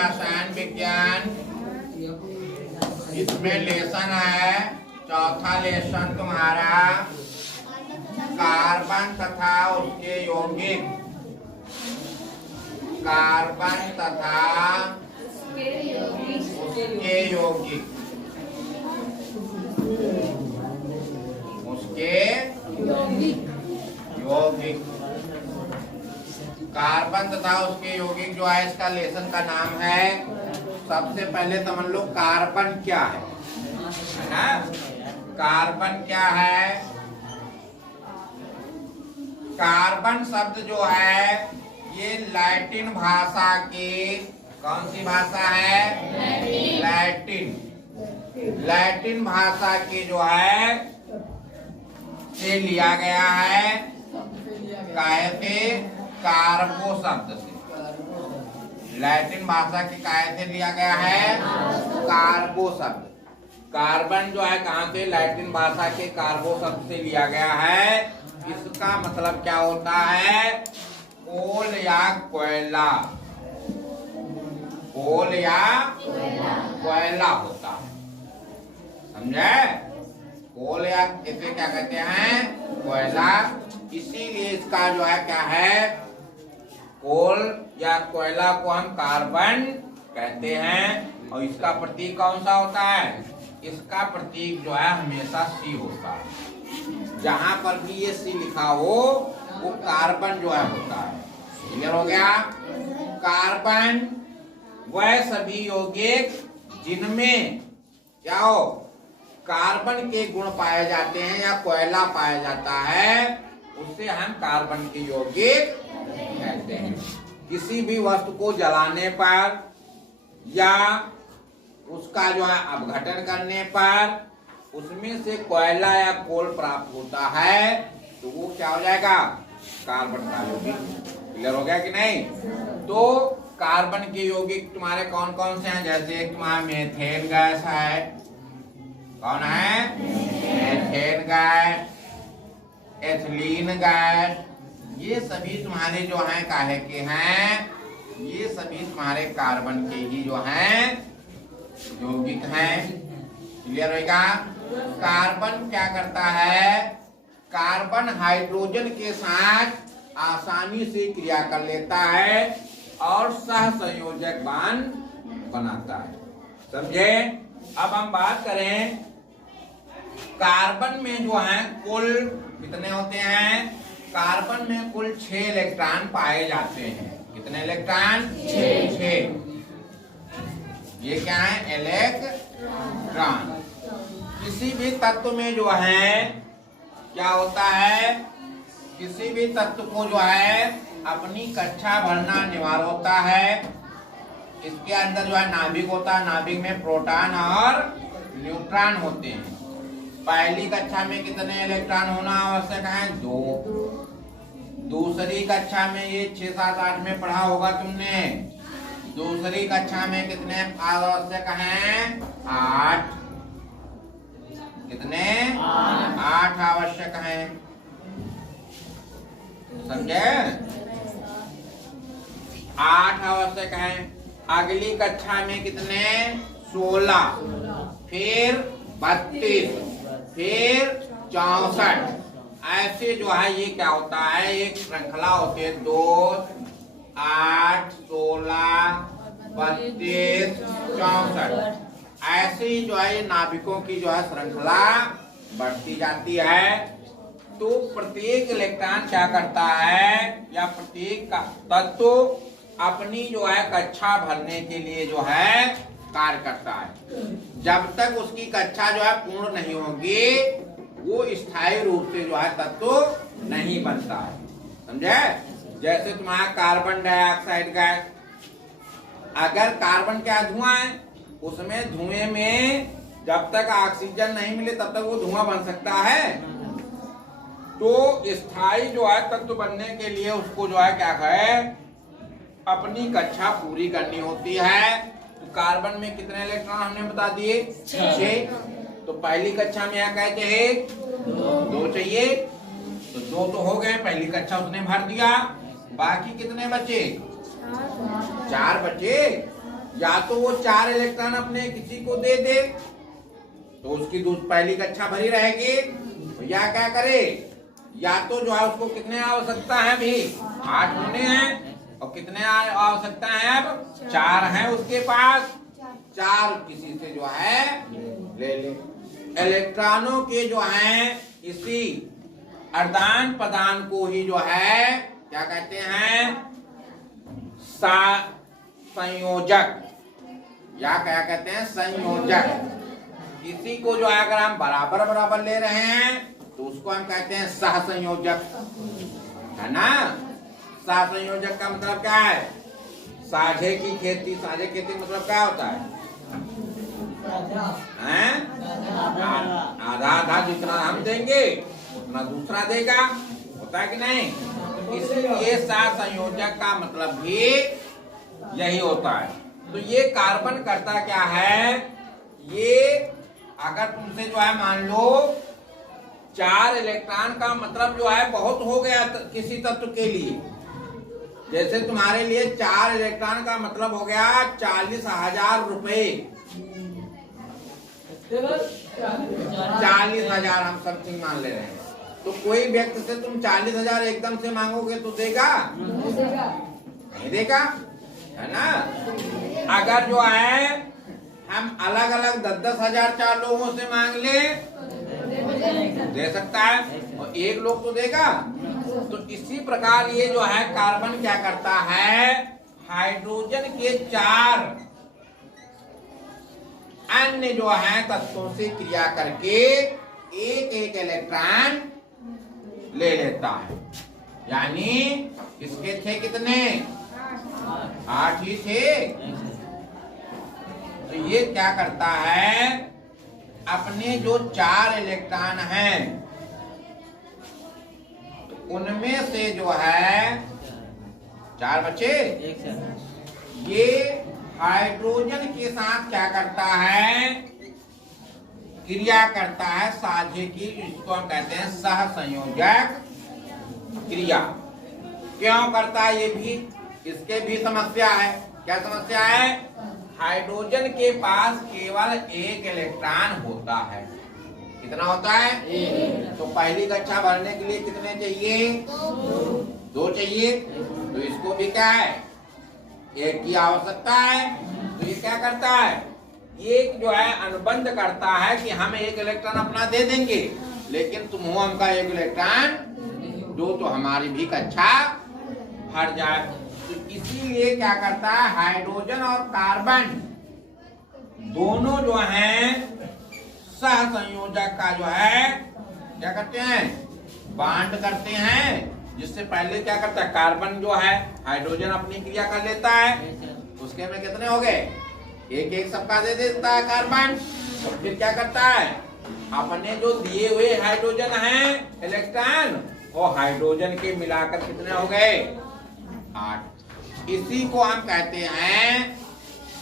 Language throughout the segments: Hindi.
रसायन विज्ञान, इसमें लेसन है चौथा लेसन तुम्हारा कार्बन तथा उसके यौगिक। कार्बन तथा उसके यौगिक, उसके यौगिक। कार्बन तथा उसके यौगिक जो है इसका लेसन का नाम है। सबसे पहले समझ लो कार्बन क्या है ना। कार्बन क्या है? कार्बन शब्द जो है ये लैटिन भाषा की, कौन सी भाषा है? लैटिन। लैटिन भाषा की जो है से लिया गया है। काहे से? कार्बो शब्द से। लैटिन भाषा की काहे से लिया गया है? कार्बो शब्द। कार्बन जो है कहाँ से? लैटिन भाषा के कार्बो शब्द से लिया गया है। इसका मतलब क्या होता है? कोल या कोयला। कोल या कोयला होता है, समझे? कोल या इसे क्या कहते हैं? कोयला। इसीलिए इसका जो है क्या है? कोल या कोयला को हम कार्बन कहते हैं। और इसका प्रतीक कौन सा होता है? इसका प्रतीक जो है हमेशा सी होता है। जहां पर भी ये सी लिखा हो वो कार्बन जो है होता है। क्लियर हो गया? कार्बन वह सभी यौगिक जिनमें क्या हो? कार्बन के गुण पाए जाते हैं या कोयला पाया जाता है, उससे हम कार्बन के यौगिक कहते हैं। किसी भी वस्तु को जलाने पर या उसका जो है अपघटन करने पर उसमें से कोयला या कोल प्राप्त होता है तो वो क्या हो जाएगा? कार्बन का यौगिक। क्लियर हो गया कि नहीं? तो कार्बन के यौगिक तुम्हारे कौन कौन से हैं? जैसे तुम्हारा मेथेन गैस है। कौन है? Methane gas, ethylene gas. ये सभी तुम्हारे जो हैं काहे के हैं? ये सभी तुम्हारे कार्बन के ही जो हैं यौगिक हैं। क्लियर होगा? कार्बन क्या करता है? कार्बन हाइड्रोजन के साथ आसानी से क्रिया कर लेता है और सह संयोजक बांध बनाता है। समझे? अब हम बात करें कार्बन में जो है कुल कितने होते हैं? कार्बन में कुल 6 इलेक्ट्रॉन पाए जाते हैं। कितने इलेक्ट्रॉन? 6। ये क्या है? इलेक्ट्रॉन। किसी भी तत्व में जो है क्या होता है? किसी भी तत्व को जो है अपनी कक्षा भरना अनिवार्य होता है। इसके अंदर जो है नाभिक होता है। नाभिक में प्रोटॉन और न्यूट्रॉन होते हैं। पहली कक्षा में कितने इलेक्ट्रॉन होना आवश्यक है? 2। दूसरी कक्षा में ये 6, 7, 8 में पढ़ा होगा तुमने। दूसरी कक्षा में कितने आवश्यक हैं? 8। कितने? 8 आवश्यक हैं। समझे? 8 आवश्यक हैं। अगली कक्षा में कितने? 16, फिर 32, फिर 64। ऐसे जो है ये क्या होता है? एक श्रृंखला होती है। 2, 8, 16, 32, 64। ऐसे ही जो है ये नाभिकों की जो है श्रृंखला बढ़ती जाती है। तो प्रत्येक इलेक्ट्रॉन क्या करता है या प्रत्येक का तत्व अपनी जो है कक्षा भरने के लिए जो है कार्य करता है। जब तक उसकी कक्षा जो है पूर्ण नहीं होगी वो स्थायी रूप से जो है तत्व नहीं बनता है। समझे? जैसे तुम्हारा कार्बन डाइऑक्साइड गैस, अगर कार्बन क्या धुआं है, उसमें धुएं में जब तक ऑक्सीजन नहीं मिले तब तक वो धुआं बन सकता है। तो स्थायी जो है तत्व बनने के लिए उसको जो है क्या है? अपनी कक्षा पूरी करनी होती है। तो कार्बन में कितने इलेक्ट्रॉन हमने बता दिए? 6। तो पहली कक्षा में यहाँ क्या चाहिए? 2 चाहिए। तो 2 तो हो गए, पहली कक्षा उसने भर दिया। बाकी कितने बचे? 4 बचे। या तो वो 4 इलेक्ट्रॉन अपने किसी को दे दे तो उसकी पहली कक्षा भरी रहेगी, या क्या करे, या तो जो है उसको कितने आवश्यकता है भी 8 होने हैं, और कितने आवश्यकता है अब 4 है उसके पास, 4 किसी से जो है ले ले। इलेक्ट्रॉनों के जो है इसी आदान प्रदान को ही जो है क्या कहते हैं, संयोजक, या क्या कहते हैं संयोजक। इसी को जो है अगर हम बराबर बराबर ले रहे हैं तो उसको हम कहते हैं सहसंयोजक, है ना। सहसंयोजक का मतलब क्या है, साझे की खेती, साझे खेती मतलब क्या होता है, आधा आधा जितना हम देंगे उतना दूसरा देगा, होता है कि नहीं। इसलिए सहसंयोजक का मतलब भी यही होता है। तो ये कार्बन करता क्या है, ये अगर तुमसे जो है मान लो 4 इलेक्ट्रॉन का मतलब जो है बहुत हो गया किसी तत्व के लिए, जैसे तुम्हारे लिए 4 इलेक्ट्रॉन का मतलब हो गया 40,000 रुपए, 40,000 हम समथिंग मान ले रहे हैं। तो कोई व्यक्ति से तुम 40,000 एकदम से मांगोगे तो देगा नहीं देगा, है ना। अगर जो है हम अलग अलग 10,000 4 लोगों से मांग ले दे सकता है, और एक लोग तो देगा। तो इसी प्रकार ये जो है कार्बन क्या करता है, हाइड्रोजन के 4 अन्य जो है तत्वों से क्रिया करके एक एक इलेक्ट्रॉन ले लेता है। यानी इसके थे कितने, 8 ही थे। तो ये क्या करता है, अपने जो 4 इलेक्ट्रॉन हैं तो उनमें से जो है 4 बचे, ये हाइड्रोजन के साथ क्या करता है, क्रिया करता है साझे की, इसको हम कहते हैं सहसंयोजक क्रिया। क्यों करता है, ये भी इसके भी समस्या है। क्या समस्या है, हाइड्रोजन के पास केवल एक इलेक्ट्रॉन होता है। कितना होता है, तो पहली कक्षा भरने के लिए कितने चाहिए, 2 चाहिए। तो इसको भी क्या है, एक की आवश्यकता है। तो ये क्या करता है, एक जो है अनुबंध करता है कि हम एक इलेक्ट्रॉन अपना दे देंगे, लेकिन तुम हो हमका एक इलेक्ट्रॉन दो तो हमारी भी कक्षा भर जाए। तो इसीलिए क्या करता है, हाइड्रोजन और कार्बन दोनों जो हैं सहसंयोजक का जो है क्या करते हैं, बांड करते हैं। जिससे पहले क्या करता है, कार्बन जो है हाइड्रोजन अपनी क्रिया कर लेता है, उसके में कितने हो गए, एक एक सबका दे देता है कार्बन। तो फिर क्या करता है, अपने जो दिए हुए हाइड्रोजन हैं इलेक्ट्रॉन, वो हाइड्रोजन के मिलाकर कितने हो गए, 8। इसी को हम कहते हैं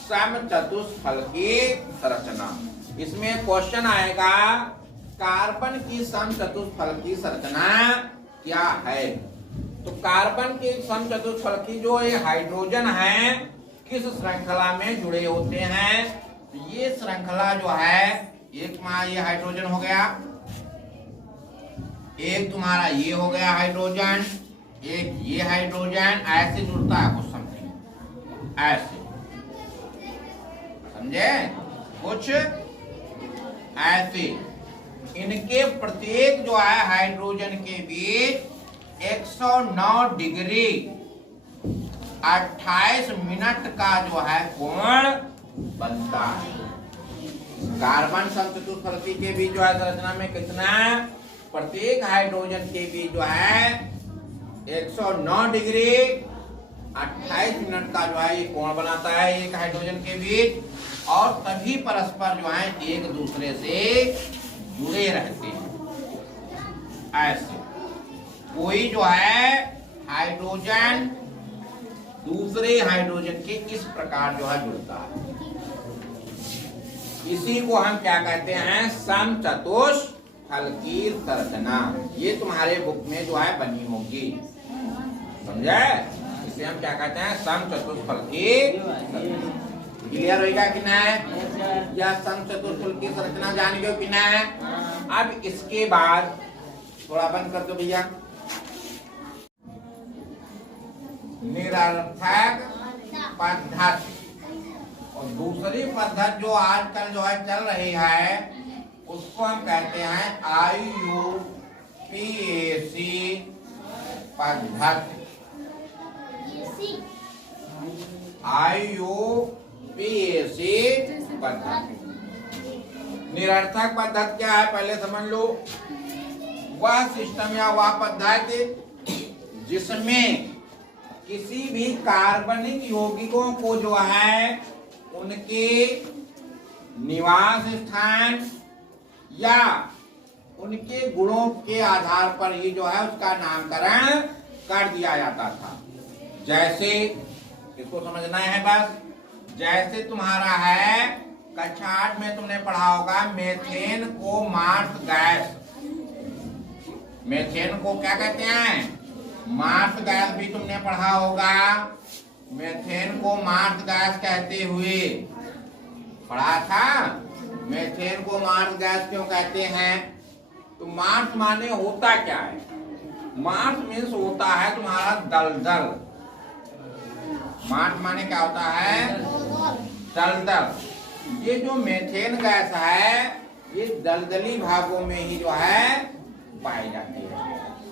समचतुष्फलकी संरचना। इसमें क्वेश्चन आएगा, कार्बन की समचतुष्फलकी संरचना क्या है। तो कार्बन के समचतुष्फलकी जो ये हाइड्रोजन है किस श्रृंखला में जुड़े होते हैं। तो ये श्रृंखला जो है, एक तुम्हारा ये हाइड्रोजन हो गया, एक तुम्हारा ये हो गया हाइड्रोजन, एक ये हाइड्रोजन, ऐसे जुड़ता है कुछ समथिंग, ऐसे समझे, कुछ ऐसे। इनके प्रत्येक जो है हाइड्रोजन के बीच 109 डिग्री 28 मिनट का जो है कोण बनता है। कार्बन समचतुष्फलकी के बीच जो है संरचना में कितना, प्रत्येक हाइड्रोजन के बीच जो है 109 डिग्री 28 मिनट का जो है ये कोण बनाता है एक हाइड्रोजन के बीच, और तभी परस्पर जो है एक दूसरे से जुड़े रहते हैं। ऐसे कोई जो है हाइड्रोजन दूसरे हाइड्रोजन के इस प्रकार जो है जुड़ता है, इसी को हम क्या कहते हैं, समचतुष्फलकी संरचना। ये तुम्हारे बुक में जो है बनी होगी, समझे। इसे हम क्या कहते हैं, समचतुष्फलकी संरचना। क्लियर होगा कि ना? यह समचतुर्फल की संरचना जान गए कि ना? अब इसके बाद थोड़ा बंद कर दो भैया। निरर्थक पद्धति और दूसरी पद्धति जो आजकल जो है चल रही है उसको हम कहते हैं IUPAC पद्धति। IUPAC पद्धति। निरर्थक पद्धति क्या है पहले समझ लो। वह सिस्टम या वह पद्धति जिसमें किसी भी कार्बनिक यौगिकों को जो है उनके निवास स्थान या उनके गुणों के आधार पर ही जो है उसका नामकरण कर दिया जाता था। जैसे इसको समझना है बस। जैसे तुम्हारा है कक्षा 8 में तुमने पढ़ा होगा मेथेन को मार्स गैस। मेथेन को क्या कहते हैं? मार्स गैस भी तुमने पढ़ा होगा। मेथेन को मार्स गैस कहते हुए पढ़ा था। मेथेन को मार्स गैस क्यों कहते हैं? तो मार्स माने होता क्या है? मार्स मीन्स होता है तुम्हारा दलदल। मार्स माने क्या होता है? दलदल। ये जो मेथेन गैस है ये दलदली भागों में ही जो है पाई जाती है,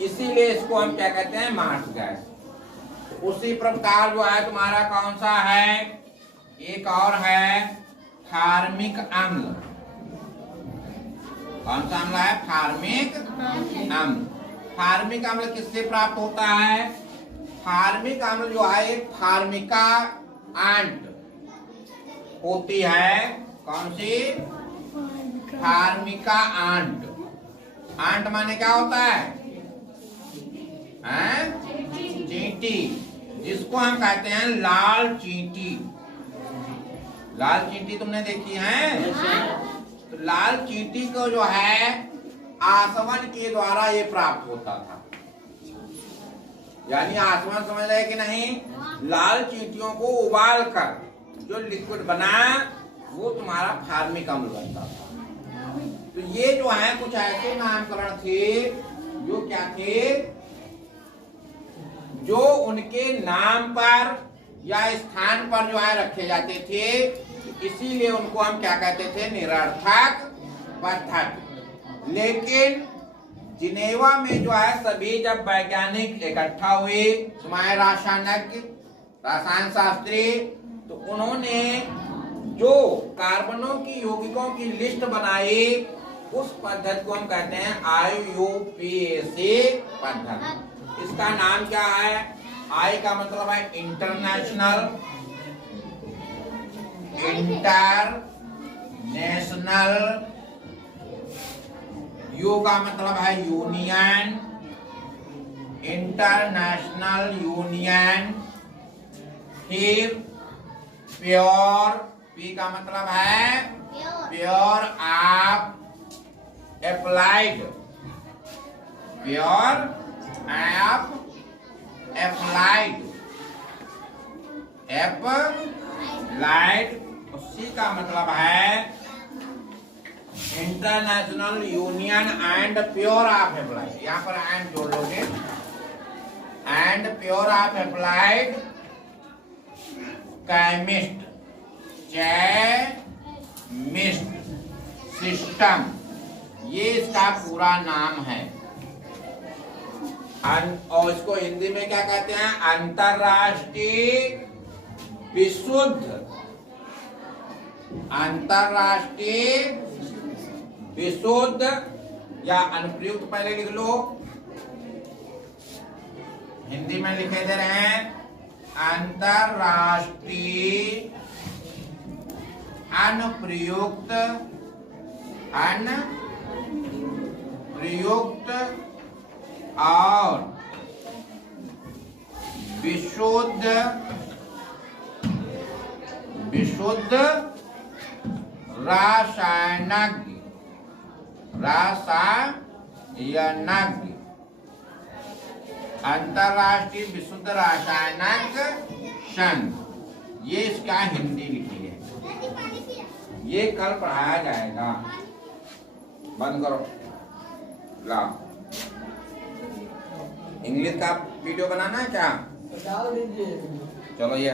इसीलिए इसको हम क्या कहते हैं? Marsh gas. उसी प्रकार जो है तुम्हारा कौन सा है? एक और है फार्मिक अम्ल। कौन सा अम्ल है? फार्मिक अम्ल। फार्मिक अम्ल किससे प्राप्त होता है? फार्मिक अम्ल जो है एक फार्मिका आंट होती है। कौन सी? फार्मिका आंट। आंट माने क्या होता है? चींटी, जिसको हम कहते हैं लाल चींटी। लाल चींटी तुमने देखी है? तो लाल चींटी को जो है आसवन के द्वारा ये प्राप्त होता था। यानी आसवन समझ रहे कि नहीं? लाल चींटियों को उबाल कर जो लिक्विड बना वो तुम्हारा फार्मिक अम्ल बनता था। तो ये जो है कुछ ऐसे नामकरण थे जो क्या थे? जो उनके नाम पर या स्थान पर जो है रखे जाते थे, इसीलिए उनको हम क्या कहते थे? निरर्थक पद्धति। लेकिन जिनेवा में जो है सभी जब वैज्ञानिक इकट्ठा हुए, तुम्हारे रासायनिक रसायन शास्त्री, तो उन्होंने जो कार्बनों की यौगिकों की लिस्ट बनाई उस पद्धति को हम कहते हैं IUPAC पद्धति। इसका नाम क्या है? आई का मतलब है इंटरनेशनल, इंटरनेशनल, यू का मतलब है यूनियन, इंटरनेशनल यूनियन। फिर प्योर, पी का मतलब है pure of applied, pure of applied, applied. C का मतलब है international union and pure of applied. यहाँ पर एंड जोड़ लोगे। And pure of applied chemist, chemist system, ये इसका पूरा नाम है। और इसको हिंदी में क्या कहते हैं? अंतरराष्ट्रीय विशुद्ध, अंतरराष्ट्रीय विशुद्ध या अनुप्रयुक्त पहले लिख लो, हिंदी में लिखे दे रहे हैं अंतरराष्ट्रीय अनुप्रयुक्त, अनुप्रयुक्त और विशुद्ध, विशुद्ध रासायनिक, रासायनिक, अंतरराष्ट्रीय विशुद्ध रासायनिक संघ, ये इसका हिंदी लिखी है। ये कल पढ़ाया जाएगा। बंद करो। ला इंग्लिश का वीडियो बनाना है क्या? डाल दीजिए। चलो ये